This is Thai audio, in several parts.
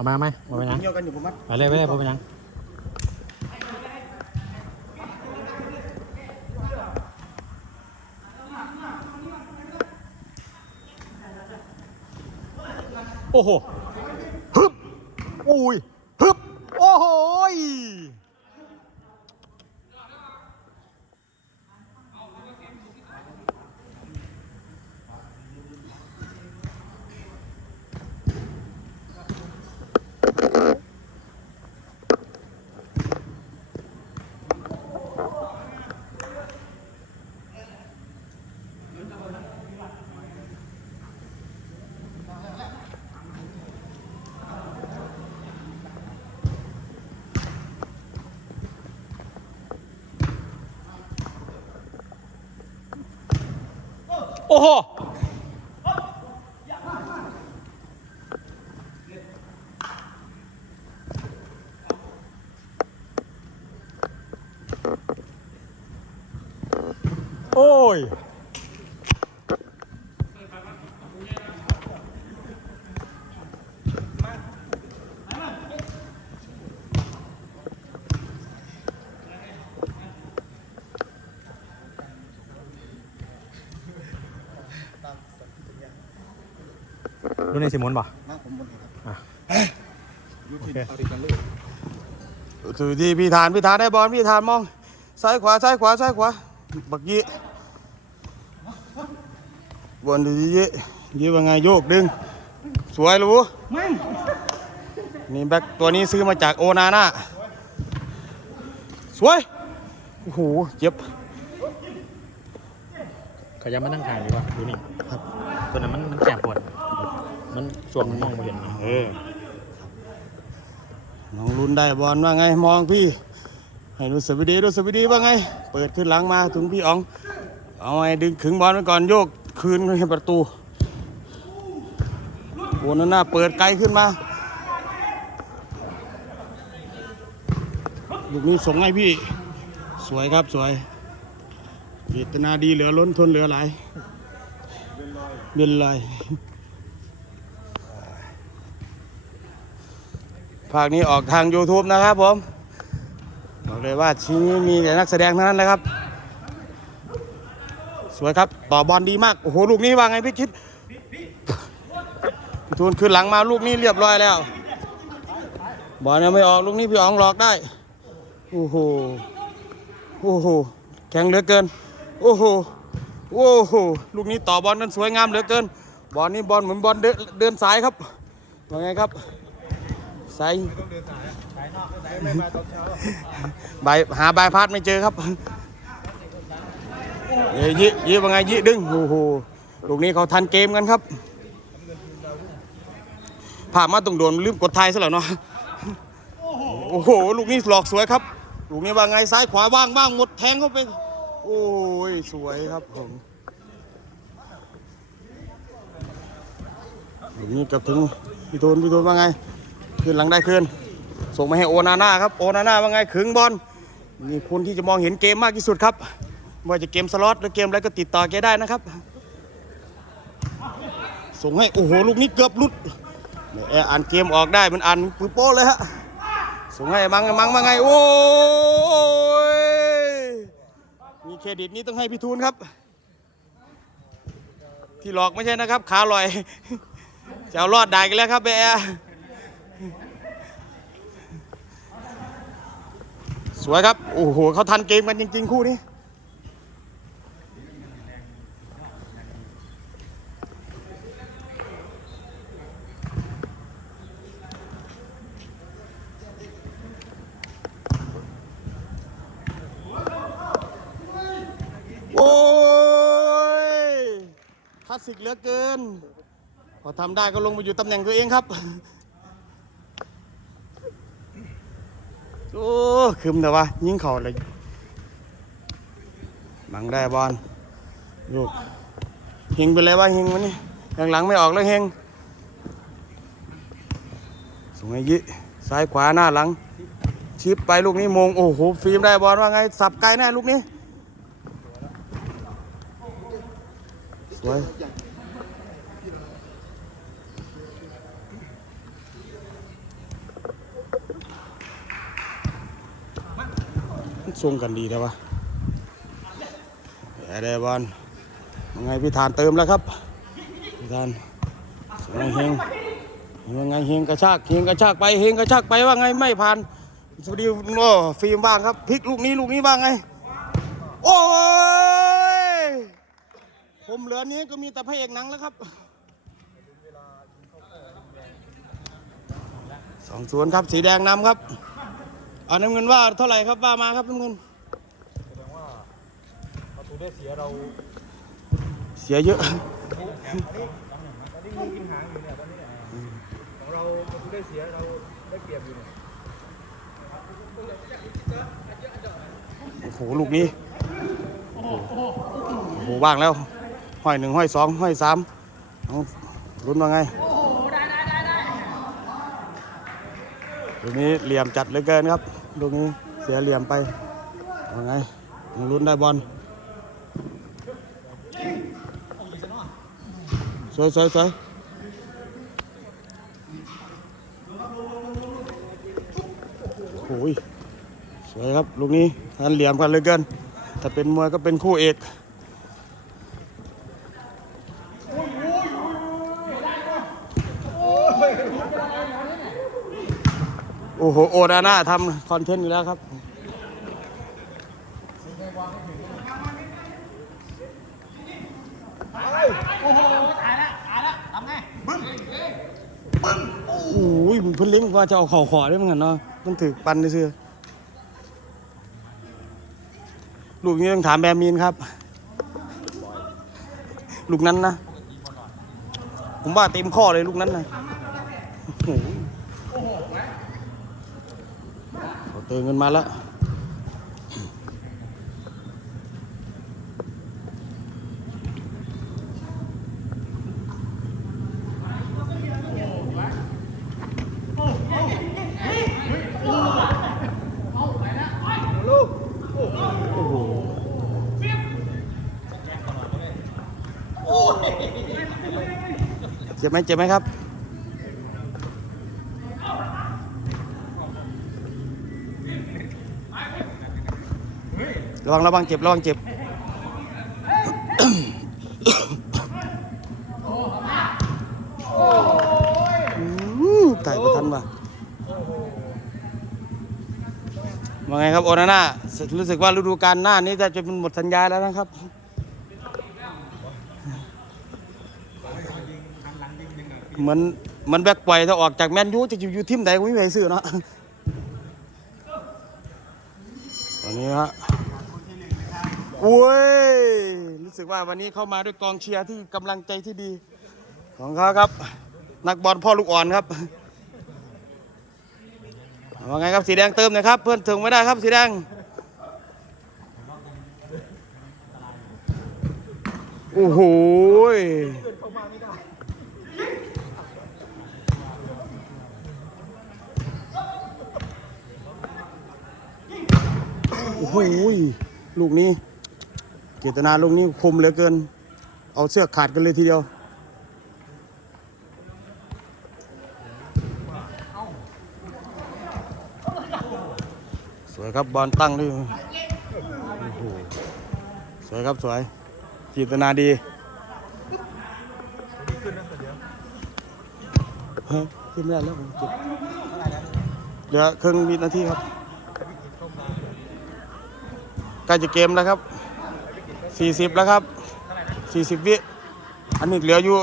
เข้ามาหน่อยเอามาไหมมาไปยังเกี่ยวกันอยู่ประมาณไปเลยไปเลยไปยังโอ้โหฮึบอุ้ยฮึบโอ้โหย โอ้โห โอ้ย ตามสัญญา ดูในสิมอนป่ะมาผมบนครับอะยุติโอเคเอาดีกันเลยถือที่พี่ทานพี่ทานได้บอลพี่ทานมองซ้ายขวาซ้ายขวาซ้ายขวาบักยี่บอลดูยี่ยี่ว่าไงโยกดึง สวยรู้นี่แบ็คตัวนี้ซื้อมาจากโอนาน่าสวยโอ้โหเจ็บขยับมานั่งขางดีกว่าดูนี่ครับตัวนั้นมันมันแสบปวด มันส่วนมันมองไม่เห็นนะเออน้องรุนได้บอลว่าไงมองพี่ ให้รู้สึกดีรู้สึกดีว่าไง เปิดขึ้นหลังมาถึงพี่อ๋อง เอาไงดึงขึงบอลไว้ก่อนโยกคืนให้ประตูโอนาน่าเปิดไกลขึ้นมาลูกนี้ส่งให้พี่ สวยครับสวยเจตนาดีเหลือล้นทนเหลือหลายเดินลอย ภาคนี้ออกทาง YouTube นะครับผมบอกเลยว่าทีนี้มีแต่นักแสดงทั้งนั้นเลยครับ สวยครับ ต่อบอลดีมาก โอ้โห ลูกนี้ว่าไงพี่คิดทูนขึ้นหลังมาลูกนี้เรียบร้อยแล้ว บอลยังไม่ออกลูกนี้พี่อ๋องหลอกได้ โอ้โห โอ้โห แข็งเหลือเกิน โอ้โห โอ้โห ลูกนี้ต่อบอลนั้นสวยงามเหลือเกิน บอลนี้บอลเหมือนบอลเดินสายครับว่าไงครับ สายไม่มาตอนเช้าใบหาใบพัดไม่เจอครับเอ้ยยิยิว่าไงยิดึงโอ้โหลูกนี้เขาทันเกมกันครับผ่านมาตรงโดนลืมกดไทยซะแล้วเนาะโอ้โหลูกนี้หลอกสวยครับลูกนี้ว่าไงซ้ายขวาว่างบ้างหมดแทงเข้าไป โอ้ยสวยครับผมลูกนี้เกับถึงพี่โทนพี่โทนว่าไง ขึ้นหลังได้ขึ้นส่งมาให้โอนาน่าครับโอนาน่าว่าไงขึงบอลนี่คนที่จะมองเห็นเกมมากที่สุดครับไม่ว่าจะเกมสล็อตหรือเกมอะไรก็ติดต่อแกได้นะครับ ส่งให้โอ้โหลูกนี้เกือบลุดแอร์อ่านเกมออกได้มันอ่านปืนโป้เลยฮะส่งให้มังมังมาไงโอ้ยมีเครดิตนี้ต้องให้พี่ทูนครับ ที่หลอกไม่ใช่นะครับ ขาลอยจะเอารอดได้กันแล้วครับแอร์ สวยครับ โอ้โหเขาทันเกมกันจริง ๆ คู่นี้ โอ้ยคลาสสิกเหลือเกิน พอทำได้ก็ลงมาอยู่ตำแหน่งตัวเองครับ โอ้คืมแต่ว่ายิงเข่าเลยบังได้บอลลูกเฮงไปเลยว่าเฮงมันนี่หลังไม่ออกแล้วเฮงส่งให้ยิซ้ายขวาหน้าหลัง ชิปไปลูกนี้มง โอ้โห ฟิล์มได้บอลว่าไง สับไกลแน่ลูกนี้ สวย ส่งกันดีแต่ว่าแต่ได้บอลยังไงพี่ธานเติมแล้วครับพี่ธานยังไงเฮงยังไงเฮงกระชากเฮงกระชากไปเฮงกระชากไปว่าไงไม่ผ่านสวัสดีโอ้ฟิล์มบ้างครับพลิกลูกนี้ลูกนี้บ้างไง โอ้ยผมเหลือนี้ก็มีแต่พระเอกหนังแล้วครับสองศูนย์ครับสีแดงนำครับ เอาน้ำเงินว่าเท่าไหร่ครับว่ามาครับน้ำเงินแสดงว่าประตูได้เสียเราเสียเยอะตอนนี้มีกินหางอยู่เนี่ยตอนนี้ของเราประตูได้เสียเราได้เปรียบอยู่เนี่ยโอ้โหลูกนี้โอ้โหโอ้โหว่างแล้วห้อยหนึ่งห้อยสองห้อยสามเอาลุ้นว่าไงลูกนี้เหลี่ยมจัดเหลือเกินครับ ลูกนี้เสียเหลี่ยมไปยังไงยังลุ้นได้บอลสวยสวยสวยโอ้ยสวยครับลูกนี้ทันเหลี่ยมกันเลยเกิน ถ้าเป็นมวยก็เป็นคู่เอก โอ้โห โอดาน่าทำคอนเทนต์อยู่แล้วครับ โอ้โหตายแล้วตายแล้วทำไงบึ้มันเพิ่นเล้งว่าจะเอาเข่าขอได้เหมือนกันเนาะมันถือปันเซื่อลูกนี้ต้องถามแบมมีนครับ ลูกนั้นนะ ผมว่าเต็มข้อเลยลูกนั้นนะโอ้โห เขาเติมเงินมาแล้วเจ็บไหมเจ็บไหมครับ ระวังระวังเจ็บระวังเจ็บอื้อไก่ประทันว่ะว่าไงครับโอนาน่ารู้สึกว่าฤดูกาลหน้านี้จะจะเป็นหมดสัญญาแล้วนะครับเหมือนเหมันแบกปล่อยถ้าออกจากแมนยูจะอยู่ทีมใดก็ไม่มีใครซื้อเนาะตอนนี้ฮะ อ้ยรู้สึกว่าวันนี้เข้ามาด้วยกองเชียร์ที่กำลังใจที่ดี ของเขาครับ นักบอลพ่อลูกอ่อนครับว่าไงครับสีแดงเติมน่อยครับ เพื่อนถึงไม่ได้ครับสีแดงโอ้โหโอ้โหลูกนี้ เจตนาลูกนี้คมเหลือเกิน เอาเสื้อขาดกันเลยทีเดียว สวยครับบอลตั้งด้วยโหสวยครับสวยจิตนาดีฮะขึ้นไม่ได้แล้วผมเจ็บเหลือครึ่งวินาทีครับใกล้จะเกมแล้วครับ 40แล้วครับ40วิอันนี้เหลืออยู่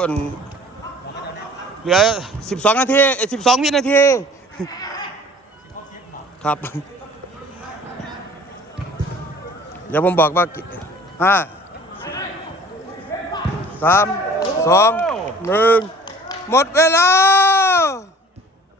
เหลือ12นาทีเอ้ย12วินาที ครับ เดี๋ยวผมบอกว่าห้าสามสองหนึ่งหมดเวลา